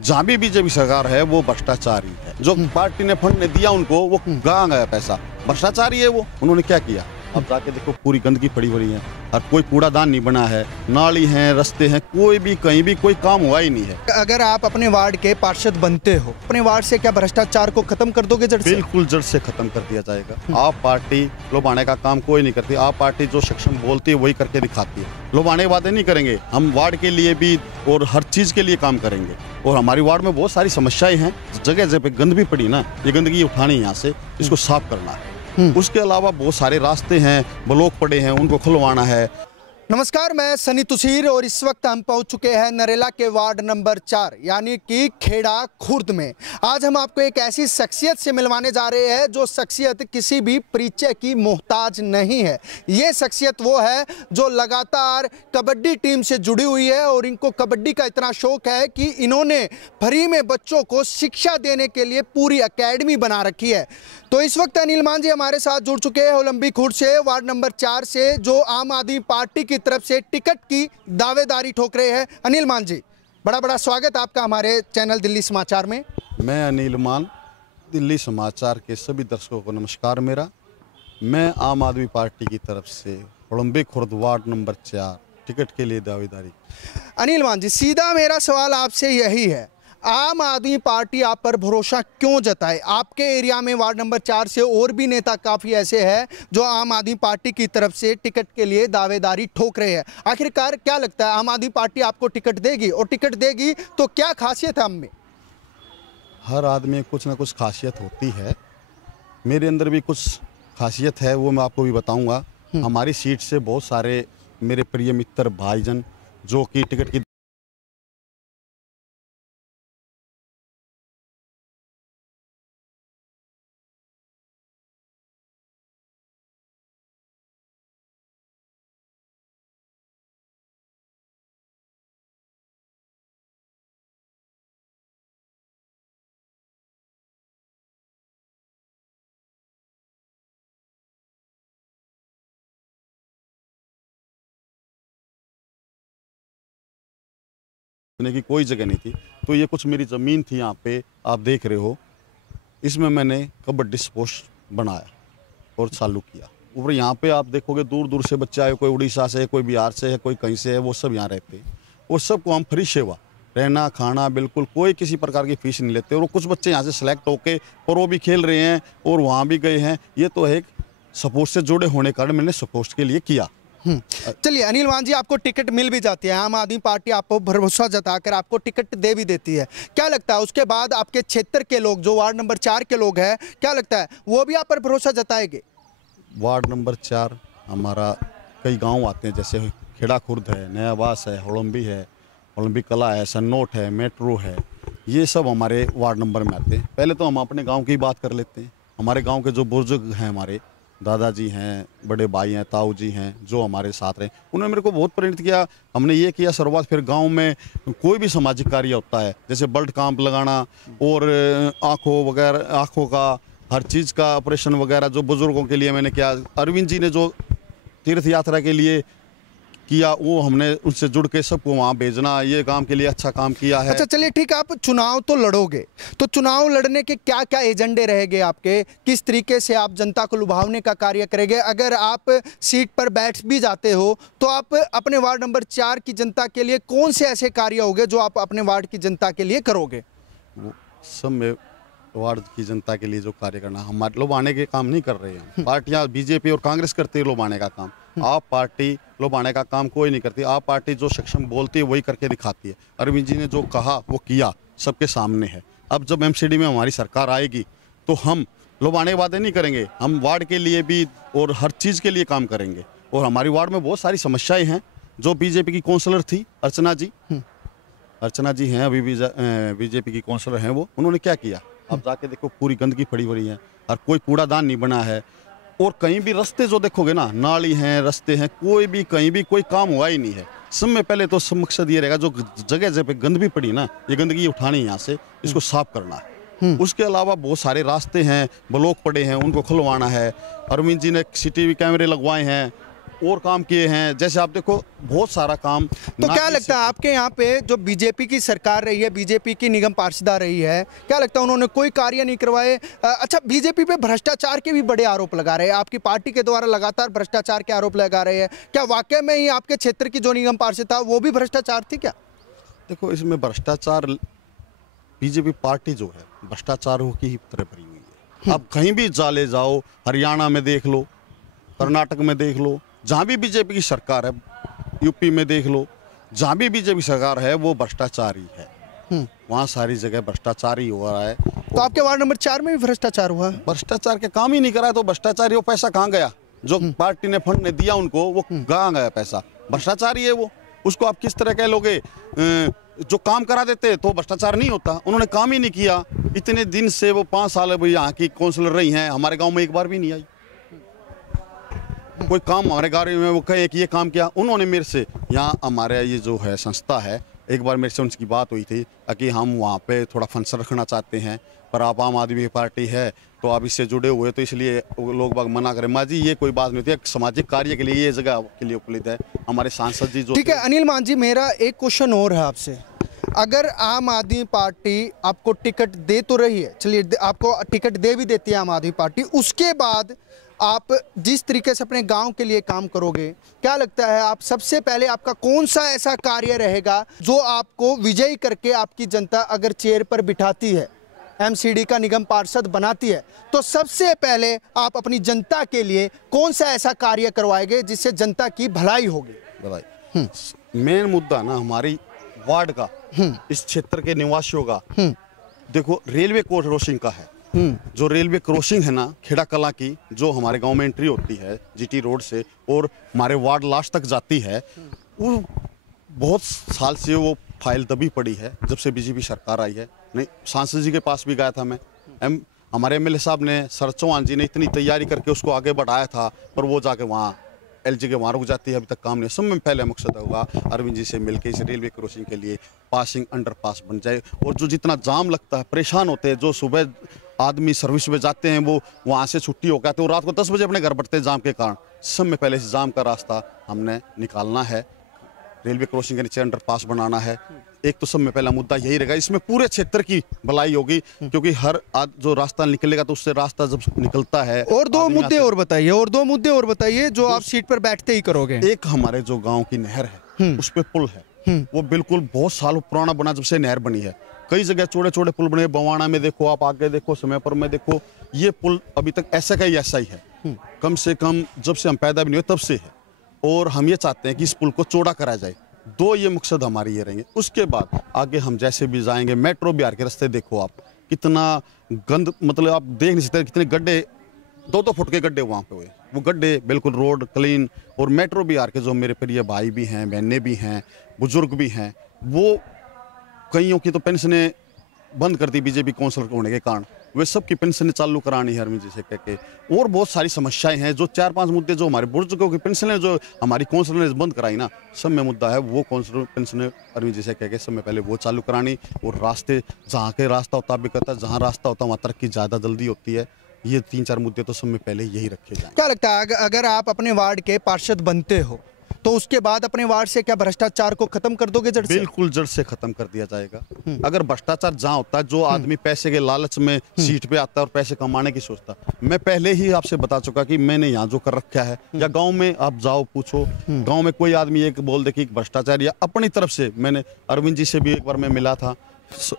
जहाँ भी बीजेपी सरकार है वो भ्रष्टाचारी है। जो पार्टी ने फंड ने दिया उनको, वो कहाँ गया पैसा? भ्रष्टाचारी है वो। उन्होंने क्या किया? अब जाके देखो, पूरी गंदगी पड़ी हुई है और कोई कूड़ादान नहीं बना है, नाली हैं, रास्ते हैं, कोई भी कहीं भी कोई काम हुआ ही नहीं है। अगर आप अपने वार्ड के पार्षद बनते हो, अपने वार्ड से क्या भ्रष्टाचार को खत्म कर दोगे जड़ से? बिल्कुल जड़ से खत्म कर दिया जाएगा। आप पार्टी लुभाने का काम कोई नहीं करती। आप पार्टी जो सक्षम बोलती है वही करके दिखाती है। लुभाने की बातें नहीं करेंगे। हम वार्ड के लिए भी और हर चीज के लिए काम करेंगे। और हमारी वार्ड में बहुत सारी समस्याएं हैं। जगह जगह पे गंदगी पड़ी ना, ये गंदगी उठानी है यहाँ से, इसको साफ करना है। उसके अलावा बहुत सारे रास्ते हैं, ब्लॉक पड़े हैं, उनको खुलवाना है। नमस्कार, मैं सनी तुसीर और इस वक्त हम पहुंच चुके हैं नरेला के वार्ड नंबर 4 यानी कि खेड़ा खुर्द में। आज हम आपको एक ऐसी शख्सियत से मिलवाने जा रहे हैं जो शख्सियत किसी भी परिचय की मोहताज नहीं है। ये शख्सियत वो है जो लगातार कबड्डी टीम से जुड़ी हुई है और इनको कबड्डी का इतना शौक है कि इन्होंने फ्री में बच्चों को शिक्षा देने के लिए पूरी एकेडमी बना रखी है। तो इस वक्त अनिल मान जी हमारे साथ जुड़ चुके हैं ओलंपिक खुर्द से, वार्ड नंबर 4 से, जो आम आदमी पार्टी की तरफ से टिकट की दावेदारी ठोक रहे हैं। अनिल मान जी, बड़ा बड़ा स्वागत आपका हमारे चैनल दिल्ली समाचार में। मैं अनिल मान, दिल्ली समाचार के सभी दर्शकों को नमस्कार मेरा। मैं आम आदमी पार्टी की तरफ से Olympic Khurd ward number 4 ticket के लिए दावेदारी। अनिल मान जी, सीधा मेरा सवाल आपसे यही है, आम आदमी पार्टी आप पर भरोसा क्यों जताए? आपके एरिया में वार्ड नंबर 4 से और भी नेता काफ़ी ऐसे हैं जो आम आदमी पार्टी की तरफ से टिकट के लिए दावेदारी ठोक रहे हैं। आखिरकार क्या लगता है, आम आदमी पार्टी आपको टिकट देगी? और टिकट देगी तो क्या खासियत है हम में? हर आदमी में कुछ ना कुछ खासियत होती है। मेरे अंदर भी कुछ खासियत है, वो मैं आपको भी बताऊंगा। हमारी सीट से बहुत सारे मेरे प्रिय मित्र भाईजन जो कि टिकट की की कोई जगह नहीं थी, तो ये कुछ मेरी ज़मीन थी यहाँ पे, आप देख रहे हो। इसमें मैंने कबड्डी स्पोर्ट्स बनाया और चालू किया। और यहाँ पे आप देखोगे दूर दूर से बच्चे आए, कोई उड़ीसा से है, कोई बिहार से है, कोई कहीं से है, वो सब यहाँ रहते हैं। और सबको हम फ्री सेवा, रहना खाना, बिल्कुल कोई किसी प्रकार की फीस नहीं लेते। और कुछ बच्चे यहाँ से सेलेक्ट होके प्रो भी खेल रहे हैं और वहाँ भी गए हैं। ये तो एक स्पोर्ट्स से जुड़े होने के कारण मैंने स्पोर्ट्स के लिए किया। चलिए अनिल मान जी, आपको टिकट मिल भी जाती है, आम आदमी पार्टी आपको भरोसा जताकर आपको टिकट दे भी देती है। क्या लगता है उसके बाद आपके क्षेत्र के लोग, जो वार्ड नंबर 4 के लोग हैं, क्या लगता है वो भी आप पर भरोसा जताएंगे? वार्ड नंबर 4 हमारा कई गांव आते हैं, जैसे खेड़ा खुर्द है, नयावास है, होलंबी है, ओलंपिक कला है, सन्नोट है, मेट्रो है। ये सब हमारे वार्ड नंबर में आते हैं। पहले तो हम अपने गाँव की बात कर लेते हैं। हमारे गाँव के जो बुजुर्ग हैं, हमारे दादाजी हैं, बड़े भाई हैं, ताऊ जी हैं, जो हमारे साथ रहे, उन्होंने मेरे को बहुत प्रेरित किया। हमने ये किया शुरुआत। फिर गांव में कोई भी सामाजिक कार्य होता है, जैसे ब्लड कैंप लगाना और आँखों वगैरह, आँखों का हर चीज़ का ऑपरेशन वगैरह जो बुज़ुर्गों के लिए मैंने किया। अरविंद जी ने जो तीर्थ यात्रा के लिए किया, वो हमने उनसे जुड़ के सबको वहाँ भेजना, ये काम के लिए अच्छा काम किया है। अच्छा चलिए ठीक है, आप चुनाव तो लड़ोगे, तो चुनाव लड़ने के क्या क्या एजेंडे रहेंगे आपके? किस तरीके से आप जनता को लुभावने का कार्य करेंगे? अगर आप सीट पर बैठ भी जाते हो तो आप अपने वार्ड नंबर 4 की जनता के लिए कौन से ऐसे कार्य होंगे जो आप अपने वार्ड की जनता के लिए करोगे? वो सब में वार्ड की जनता के लिए जो कार्य करना, हमारे लुभाने के काम नहीं कर रहे हैं। पार्टियां बीजेपी और कांग्रेस करती है लुभाने का काम। आप पार्टी लुभाने का काम कोई नहीं करती। आप पार्टी जो सक्षम बोलती है वही करके दिखाती है। अरविंद जी ने जो कहा वो किया, सबके सामने है। अब जब एमसीडी में हमारी सरकार आएगी तो हम लुभाने की बातें नहीं करेंगे। हम वार्ड के लिए भी और हर चीज़ के लिए काम करेंगे। और हमारी वार्ड में बहुत सारी समस्याएं हैं। जो बीजेपी की काउंसलर थी अर्चना जी हैं, अभी भी बीजेपी की काउंसलर हैं वो। उन्होंने क्या किया? अब जाके देखो, पूरी गंदगी पड़ी हुई है और कोई कूड़ादान नहीं बना है। और कहीं भी रास्ते जो देखोगे ना, नाली हैं, रास्ते हैं, कोई भी कहीं भी कोई काम हुआ ही नहीं है। सब में पहले तो सब मकसद ये रहेगा, जो जगह जगह पे गंदगी पड़ी ना, ये गंदगी उठानी है यहाँ से, इसको साफ करना है। उसके अलावा बहुत सारे रास्ते हैं, ब्लॉक पड़े हैं, उनको खुलवाना है। अरविंद जी ने सीसीटीवी कैमरे लगवाए हैं और काम किए हैं। जैसे आप देखो बहुत सारा काम। तो क्या लगता है आपके यहाँ पे जो बीजेपी की सरकार रही है, बीजेपी की निगम पार्षदा रही है, क्या लगता है उन्होंने कोई कार्य नहीं करवाए? अच्छा, बीजेपी पे भ्रष्टाचार के भी बड़े आरोप लगा रहे हैं, आपकी पार्टी के द्वारा लगातार भ्रष्टाचार के आरोप लगा रहे हैं। क्या वाकई में ही आपके क्षेत्र की जो निगम पार्षद था वो भी भ्रष्टाचार थी क्या? देखो, इसमें भ्रष्टाचार, बीजेपी पार्टी जो है भ्रष्टाचारों की ही तरह भरी हुई है। आप कहीं भी ले जाओ, हरियाणा में देख लो, कर्नाटक में देख लो, जहाँ भी बीजेपी की सरकार है, यूपी में देख लो, जहाँ भी बीजेपी सरकार है वो भ्रष्टाचार ही है। वहाँ सारी जगह भ्रष्टाचार ही हो रहा है। तो आपके वार्ड नंबर 4 में भी भ्रष्टाचार हुआ? भ्रष्टाचार के काम ही नहीं करा है तो भ्रष्टाचारी, वो पैसा कहाँ गया? जो पार्टी ने फंड ने दिया उनको, वो कहाँ गया पैसा? भ्रष्टाचार ही है वो। उसको आप किस तरह कह लोगे? जो काम करा देते तो भ्रष्टाचार नहीं होता। उन्होंने काम ही नहीं किया। इतने दिन से वो 5 साल अभी यहाँ की काउंसिलर रही हैं, हमारे गांव में एक बार भी नहीं आई। कोई काम हमारे गाँव में वो कहे कि ये काम किया उन्होंने मेरे से। यहाँ हमारे ये जो है संस्था है, एक बार मेरे से उनकी बात हुई थी कि हम वहाँ पे थोड़ा फंड्स रखना चाहते हैं, पर आप आम आदमी की पार्टी है तो आप इससे जुड़े हुए, तो इसलिए लोग बाग मना करें। माँ जी, ये कोई बात नहीं होती है, सामाजिक कार्य के लिए ये जगह के लिए उपलब्ध है। हमारे सांसद जी जो, ठीक है अनिल मान जी, मेरा एक क्वेश्चन और है आपसे। अगर आम आदमी पार्टी आपको टिकट दे तो रही है, चलिए आपको टिकट दे भी देती है आम आदमी पार्टी, उसके बाद आप जिस तरीके से अपने गांव के लिए काम करोगे, क्या लगता है आप सबसे पहले आपका कौन सा ऐसा कार्य रहेगा जो आपको विजयी करके आपकी जनता अगर चेयर पर बिठाती है, एमसीडी का निगम पार्षद बनाती है, तो सबसे पहले आप अपनी जनता के लिए कौन सा ऐसा कार्य करवाएंगे जिससे जनता की भलाई होगी? मेन मुद्दा ना हमारी वार्ड का, इस क्षेत्र के निवासियों का, देखो रेलवे क्रॉसिंग का है। जो रेलवे क्रॉसिंग है ना खेड़ा कला की, जो हमारे गांव में एंट्री होती है जीटी रोड से और हमारे वार्ड लास्ट तक जाती है, वो बहुत साल से वो फाइल दबी पड़ी है जब से बीजेपी सरकार आई है। नहीं, सांसद जी के पास भी गया था मैं, हमारे एमएलए साहब ने, सर चौहान जी ने इतनी तैयारी करके उसको आगे बढ़ाया था, पर वो जाके वहाँ एलजी के वहाँ रुक जाती है, अभी तक काम नहीं। सब में पहले मकसद होगा अरविंद जी से मिलकर इस रेलवे क्रॉसिंग के लिए पासिंग अंडरपास बन जाए। और जो जितना जाम लगता है, परेशान होते हैं, जो सुबह आदमी सर्विस में जाते हैं वो वहाँ से छुट्टी हो गया तो रात को 10 बजे अपने घर बढ़ते हैं जाम के कारण। सब में पहले इस जाम का रास्ता हमने निकालना है, रेलवे क्रॉसिंग के नीचे अंडरपास बनाना है। एक तो सब में पहला मुद्दा यही रहेगा, इसमें पूरे क्षेत्र की भलाई होगी, क्योंकि हर जो रास्ता निकलेगा तो उससे रास्ता जब निकलता है। और दो मुद्दे और बताइए जो आप सीट पर बैठते ही करोगे। एक हमारे जो गांव की नहर है उस पे पुल है, वो बिल्कुल बहुत सालों पुराना बना जब से नहर बनी है। कई जगह छोटे छोटे पुल बने, बवाना में देखो, आप आगे देखो, समयपुर में देखो, ये पुल अभी तक ऐसा का ही ऐसा ही है। कम से कम जब से हम पैदा भी नहीं हुए तब से है, और हम ये चाहते हैं कि इस पुल को चौड़ा करा जाए। दो ये मकसद हमारी ये रहेंगे। उसके बाद आगे हम जैसे भी जाएंगे, मेट्रो बिहार के रास्ते देखो आप, कितना गंद, मतलब आप देख नहीं सकते कितने गड्ढे, 2-2 फुट के गड्ढे वहाँ पे हुए। वो गड्ढे बिल्कुल रोड क्लीन। और मेट्रो बिहार के जो मेरे प्रिय भाई भी हैं, बहनें भी हैं, बुजुर्ग भी हैं, वो कईयों की तो पेंशनें बंद कर दी बीजेपी काउंसिलर होने के कारण, वे सबकी पेंशनें चालू करानी है अरविंद जी से कह के। और बहुत सारी समस्याएं हैं, जो 4-5 मुद्दे जो हमारे बुजुर्गों की पेंशनें जो हमारी काउंसिलर ने बंद कराई ना, सब में मुद्दा है वो काउंसिलर पेंशनें अरविंद जी से कह के सब में पहले वो चालू करानी। और रास्ते जहाँ के रास्ता होता भी करता है, जहाँ रास्ता होता वहाँ तरक्की ज़्यादा जल्दी होती है। ये 3-4 मुद्दे तो सब में पहले यही रखे जाए। क्या लगता है अगर आप अपने वार्ड के पार्षद बनते हो तो उसके बाद अपने वार्ड से क्या भ्रष्टाचार को खत्म कर दोगे जड़ से? बिल्कुल जड़ से खत्म कर दिया जाएगा। अगर भ्रष्टाचार जहाँ होता है, जो आदमी पैसे के लालच में सीट पे आता है और पैसे कमाने की सोचता, मैं पहले ही आपसे बता चुका कि मैंने यहाँ जो कर रखा है, या गांव में आप जाओ पूछो, गांव में कोई आदमी एक बोल दे कि भ्रष्टाचार, या अपनी तरफ से मैंने अरविंद जी से भी एक बार मैं मिला था,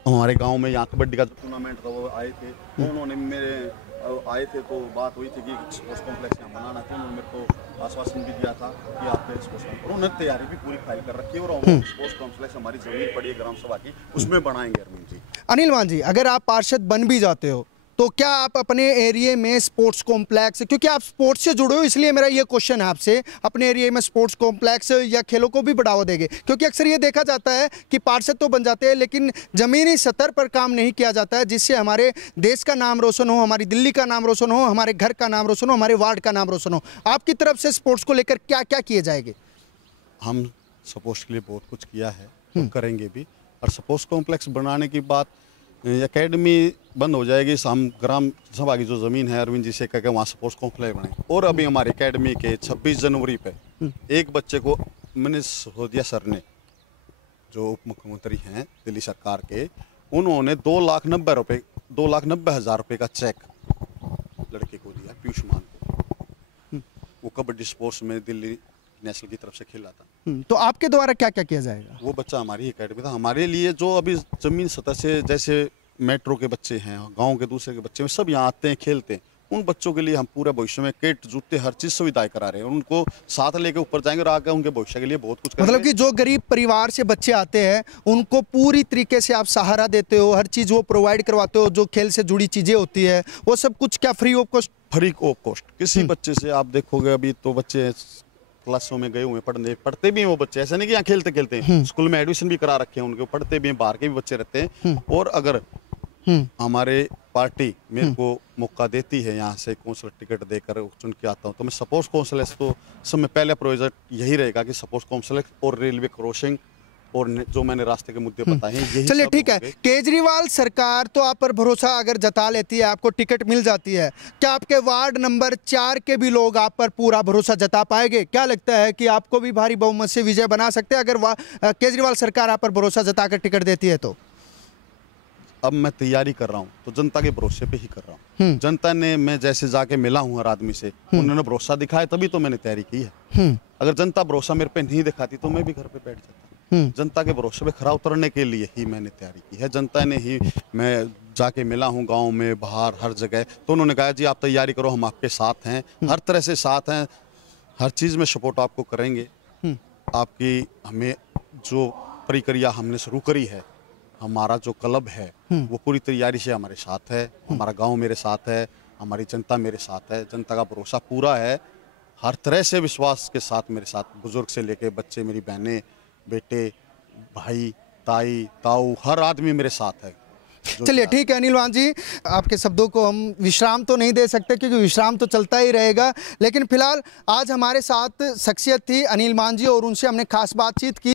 हमारे गाँव में यहाँ कबड्डी का टूर्नामेंट था, वो आए थे, उन्होंने मेरे आए थे तो बात हुई थी कि स्पोर्ट्स कॉम्प्लेक्स यहाँ बनाना था। उन्होंने मेरे को आश्वासन भी दिया था कि आपके स्पोर्ट्स कॉम्प्लेक्स, उन्होंने तैयारी भी पूरी फाइल कर रखी है, और स्पोर्ट्स कॉम्प्लेक्स हमारी जमीन पड़ी है ग्राम सभा की, उसमें बनाएंगे अरविंद जी। अनिल मान जी, अगर आप पार्षद बन भी जाते हो तो क्या आप अपने एरिया में स्पोर्ट्स कॉम्प्लेक्स, क्योंकि आप स्पोर्ट्स से जुड़े हो इसलिए मेरा ये क्वेश्चन है आपसे, अपने एरिया में स्पोर्ट्स कॉम्प्लेक्स या खेलों को भी बढ़ावा देंगे? क्योंकि अक्सर ये देखा जाता है कि पार्षद तो बन जाते हैं लेकिन ज़मीनी स्तर पर काम नहीं किया जाता है, जिससे हमारे देश का नाम रोशन हो, हमारी दिल्ली का नाम रोशन हो, हमारे घर का नाम रोशन हो, हमारे वार्ड का नाम रोशन हो। आपकी तरफ से स्पोर्ट्स को लेकर क्या क्या किए जाएंगे? हम स्पोर्ट्स के लिए बहुत कुछ किया है और करेंगे भी। और स्पोर्ट्स कॉम्प्लेक्स बनाने की बात, एकेडमी बंद हो जाएगी, हम ग्राम सभा की जो ज़मीन है अरविंद जी से कह के वहाँ स्पोर्ट्स कॉम्प्लेक्स बनाएंगे। और अभी हमारी एकेडमी के 26 जनवरी पे एक बच्चे को मनीष सिसोदिया सर ने, जो उप मुख्यमंत्री हैं दिल्ली सरकार के, उन्होंने 2,90,000 रुपये का चेक लड़के को दिया, पीयूष मान को। वो कबड्डी स्पोर्ट्स में दिल्ली नेशनल की तरफ से खेला था। तो आपके द्वारा क्या क्या किया जाएगा? वो बच्चा हमारी एकेडमी था। हमारे लिए जो अभी जमीन सतह से, जैसे मेट्रो के बच्चे हैं, गांव के दूसरे के बच्चे हैं, सब यहाँ आते हैं, खेलते हैं, उन बच्चों के लिए हम पूरे भविष्य में किट, जूते, हर चीज़ सुविधाएं करा रहे हैं। उनको साथ लेके ऊपर जाएंगे और आगे उनके भविष्य के लिए बहुत कुछ करेंगे। मतलब कि जो गरीब परिवार से बच्चे आते हैं उनको पूरी तरीके से आप सहारा देते हो, हर चीज़ वो प्रोवाइड करवाते हो, जो खेल से जुड़ी चीज़ें होती है वो सब कुछ क्या free of cost? Free of cost. किसी बच्चे से आप देखोगे, अभी तो बच्चे क्लासों में गए हुए पढ़ते भी हैं वो बच्चे, ऐसा नहीं कि यहाँ खेलते खेलते हैं, स्कूल में एडमिशन भी करा रखे हैं उनके, पढ़ते भी हैं, बाहर के भी बच्चे रहते हैं। और अगर हमारे पार्टी मेरे को मौका देती है यहाँ से कौंसलर टिकट देकर चुन के आता हूँ, तो मैं सपोर्ट्स कौंसलर, तो सब में पहले प्रोजेक्ट यही रहेगा कि सपोर्ट्स कौंसलर और रेलवे क्रॉसिंग और जो मैंने रास्ते के मुद्दे बताए हैं, यही। चलिए ठीक है, केजरीवाल सरकार तो आप पर भरोसा अगर जता लेती है, आपको टिकट मिल जाती है, क्या आपके वार्ड नंबर 4 के भी लोग आप पर पूरा भरोसा जता पाएंगे? क्या लगता है कि आपको भी भारी बहुमत से विजय बना सकते हैं अगर केजरीवाल सरकार आप पर भरोसा जताकर टिकट देती है? तो अब मैं तैयारी कर रहा हूँ तो जनता के भरोसे पे ही कर रहा हूँ। जनता ने, मैं जैसे जाके मिला हूँ हर आदमी से, उन्होंने भरोसा दिखाया तभी तो मैंने तैयारी की है। अगर जनता भरोसा मेरे पे नहीं दिखाती तो मैं भी घर पे बैठ जाता। जनता के भरोसे पे खरा उतरने के लिए ही मैंने तैयारी की है। जनता ने ही, मैं जाके मिला हूँ गाँव में, बाहर, हर जगह, तो उन्होंने कहा जी आप तैयारी करो, हम आपके साथ हैं, हर तरह से साथ हैं, हर चीज़ में सपोर्ट आपको करेंगे। आपकी, हमें जो प्रक्रिया हमने शुरू करी है, हमारा जो क्लब है वो पूरी तैयारी से हमारे साथ है, हमारा गांव मेरे साथ है, हमारी जनता मेरे साथ है, जनता का भरोसा पूरा है, हर तरह से विश्वास के साथ मेरे साथ, बुजुर्ग से लेके बच्चे, मेरी बहनें, बेटे, भाई, ताई, ताऊ, हर आदमी मेरे साथ है। चलिए ठीक है अनिल मान जी, आपके शब्दों को हम विश्राम तो नहीं दे सकते क्योंकि विश्राम तो चलता ही रहेगा, लेकिन फिलहाल आज हमारे साथ शख्सियत थी अनिल मान जी और उनसे हमने खास बातचीत की।